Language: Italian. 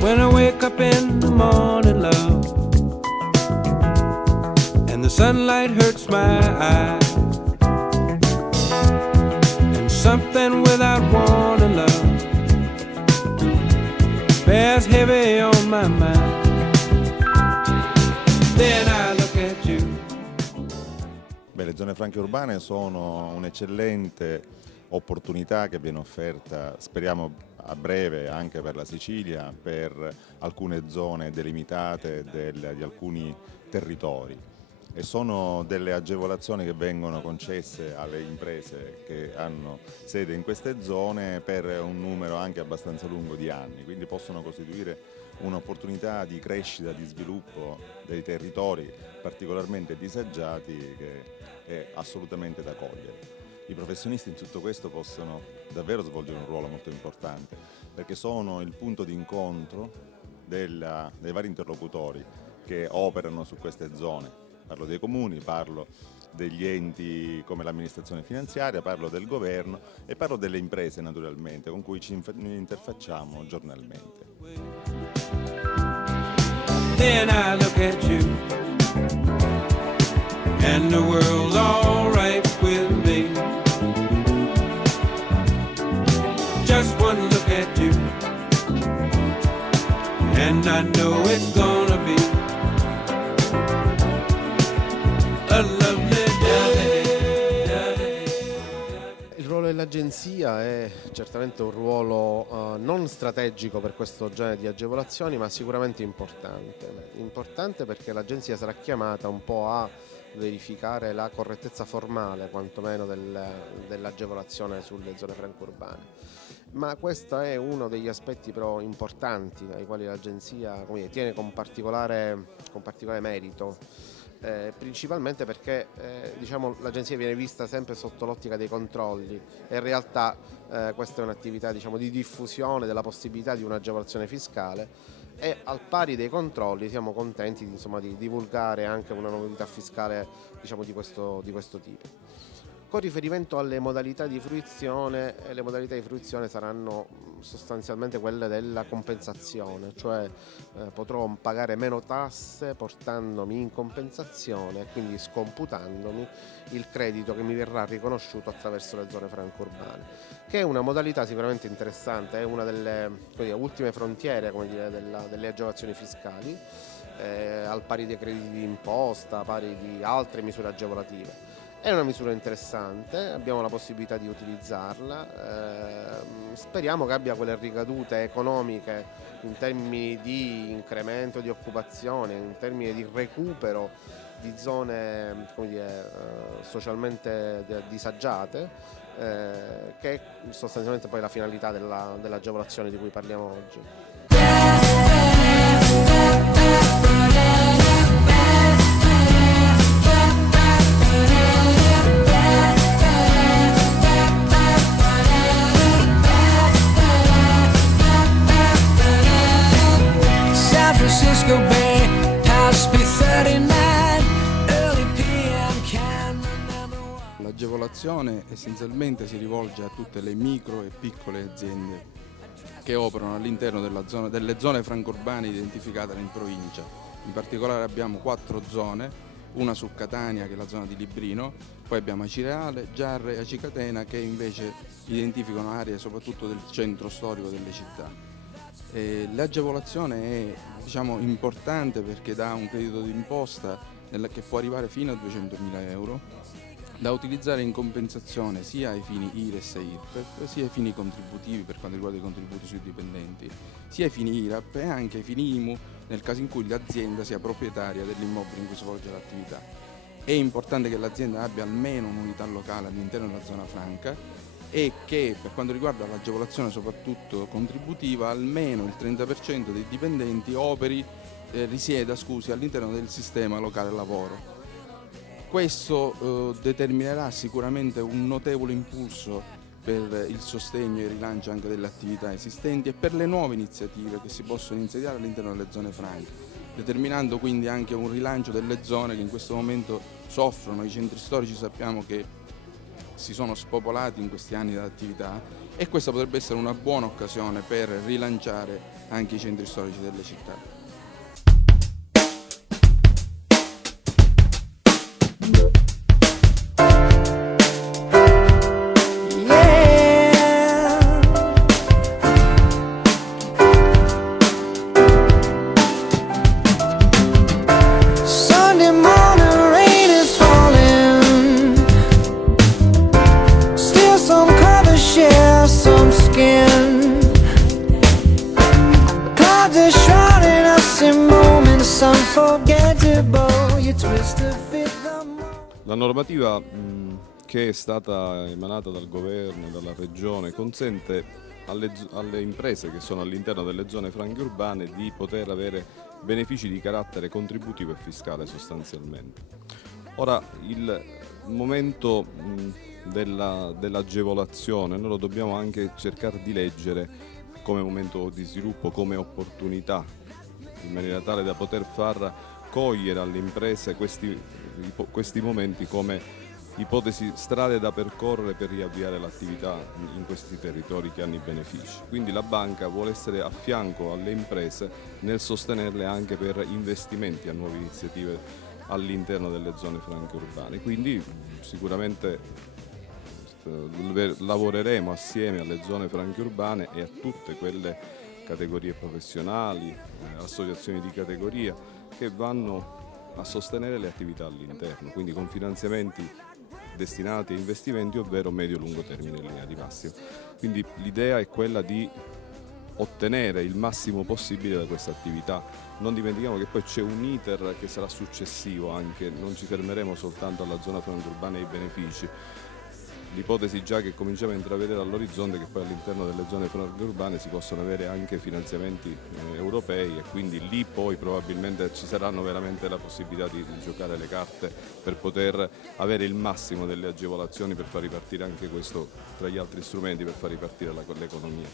When I wake up in the morning, love, and the sunlight hurts my eyes, and something without warning, love, bears heavy on my mind. Then I look at you. Beh, le zone franche urbane sono un'eccellente opportunità che viene offerta, speriamo a breve, anche per la Sicilia, per alcune zone delimitate di alcuni territori, e sono delle agevolazioni che vengono concesse alle imprese che hanno sede in queste zone per un numero anche abbastanza lungo di anni, quindi possono costituire un'opportunità di crescita, di sviluppo dei territori particolarmente disagiati che è assolutamente da cogliere. I professionisti in tutto questo possono davvero svolgere un ruolo molto importante, perché sono il punto di incontro dei vari interlocutori che operano su queste zone. Parlo dei comuni, parlo degli enti come l'amministrazione finanziaria, parlo del governo e parlo delle imprese naturalmente, con cui ci interfacciamo giornalmente. Then I look at you, and the world's all right with me. Just one look at you, and I know it's gonna be a lovely day. Il ruolo dell'agenzia è certamente un ruolo non strategico per questo genere di agevolazioni, ma sicuramente importante. Importante perché l'agenzia sarà chiamata un po' a verificare la correttezza formale, quantomeno dell'agevolazione sulle zone franche urbane. Ma questo è uno degli aspetti però importanti ai quali l'agenzia tiene con particolare merito. Principalmente perché l'agenzia viene vista sempre sotto l'ottica dei controlli e in realtà questa è un'attività di diffusione della possibilità di un'agevolazione fiscale, e al pari dei controlli siamo contenti di divulgare anche una novità fiscale di questo tipo. Con riferimento alle modalità di fruizione, le modalità di fruizione saranno sostanzialmente quelle della compensazione, cioè potrò pagare meno tasse portandomi in compensazione e quindi scomputandomi il credito che mi verrà riconosciuto attraverso le zone franche urbane, che è una modalità sicuramente interessante, è una delle ultime frontiere delle agevolazioni fiscali, al pari dei crediti di imposta, pari di altre misure agevolative. È una misura interessante, abbiamo la possibilità di utilizzarla, speriamo che abbia quelle ricadute economiche in termini di incremento di occupazione, in termini di recupero di zone socialmente disagiate, che è sostanzialmente poi la finalità dell'agevolazione di cui parliamo oggi. L'agevolazione essenzialmente si rivolge a tutte le micro e piccole aziende che operano all'interno delle zone franche urbane identificate in provincia. In particolare abbiamo 4 zone, una su Catania che è la zona di Librino, poi abbiamo Acireale, Giarre e Acicatena che invece identificano aree soprattutto del centro storico delle città. L'agevolazione è importante perché dà un credito d'imposta che può arrivare fino a 200.000 euro, da utilizzare in compensazione sia ai fini IRES e IRPEF, sia ai fini contributivi per quanto riguarda i contributi sui dipendenti, sia ai fini IRAP e anche ai fini IMU nel caso in cui l'azienda sia proprietaria dell'immobile in cui svolge l'attività. È importante che l'azienda abbia almeno un'unità locale all'interno della zona franca e che per quanto riguarda l'agevolazione soprattutto contributiva almeno il 30% dei dipendenti risieda all'interno del sistema locale lavoro. Questo determinerà sicuramente un notevole impulso per il sostegno e il rilancio anche delle attività esistenti e per le nuove iniziative che si possono insediare all'interno delle zone franche, determinando quindi anche un rilancio delle zone che in questo momento soffrono. I centri storici sappiamo che si sono spopolati in questi anni dall'attività e questa potrebbe essere una buona occasione per rilanciare anche i centri storici delle città. La normativa che è stata emanata dal governo e dalla regione consente alle imprese che sono all'interno delle zone franche urbane di poter avere benefici di carattere contributivo e fiscale sostanzialmente. Ora, il momento dell'agevolazione noi lo dobbiamo anche cercare di leggere come momento di sviluppo, come opportunità, in maniera tale da poter far cogliere alle imprese questi momenti come ipotesi strade da percorrere per riavviare l'attività in questi territori che hanno i benefici. Quindi la banca vuole essere a fianco alle imprese nel sostenerle anche per investimenti a nuove iniziative all'interno delle zone franche urbane. Quindi sicuramente lavoreremo assieme alle zone franche urbane e a tutte quelle categorie professionali, associazioni di categoria che vanno a sostenere le attività all'interno, quindi con finanziamenti destinati a investimenti ovvero medio-lungo termine in linea di massima. Quindi l'idea è quella di ottenere il massimo possibile da questa attività. Non dimentichiamo che poi c'è un iter che sarà successivo anche, non ci fermeremo soltanto alla zona franca urbana e ai benefici. L'ipotesi già che cominciamo a intravedere all'orizzonte è che poi all'interno delle zone franche urbane si possono avere anche finanziamenti europei e quindi lì poi probabilmente ci saranno veramente la possibilità di giocare le carte per poter avere il massimo delle agevolazioni per far ripartire anche questo tra gli altri strumenti per far ripartire l'economia.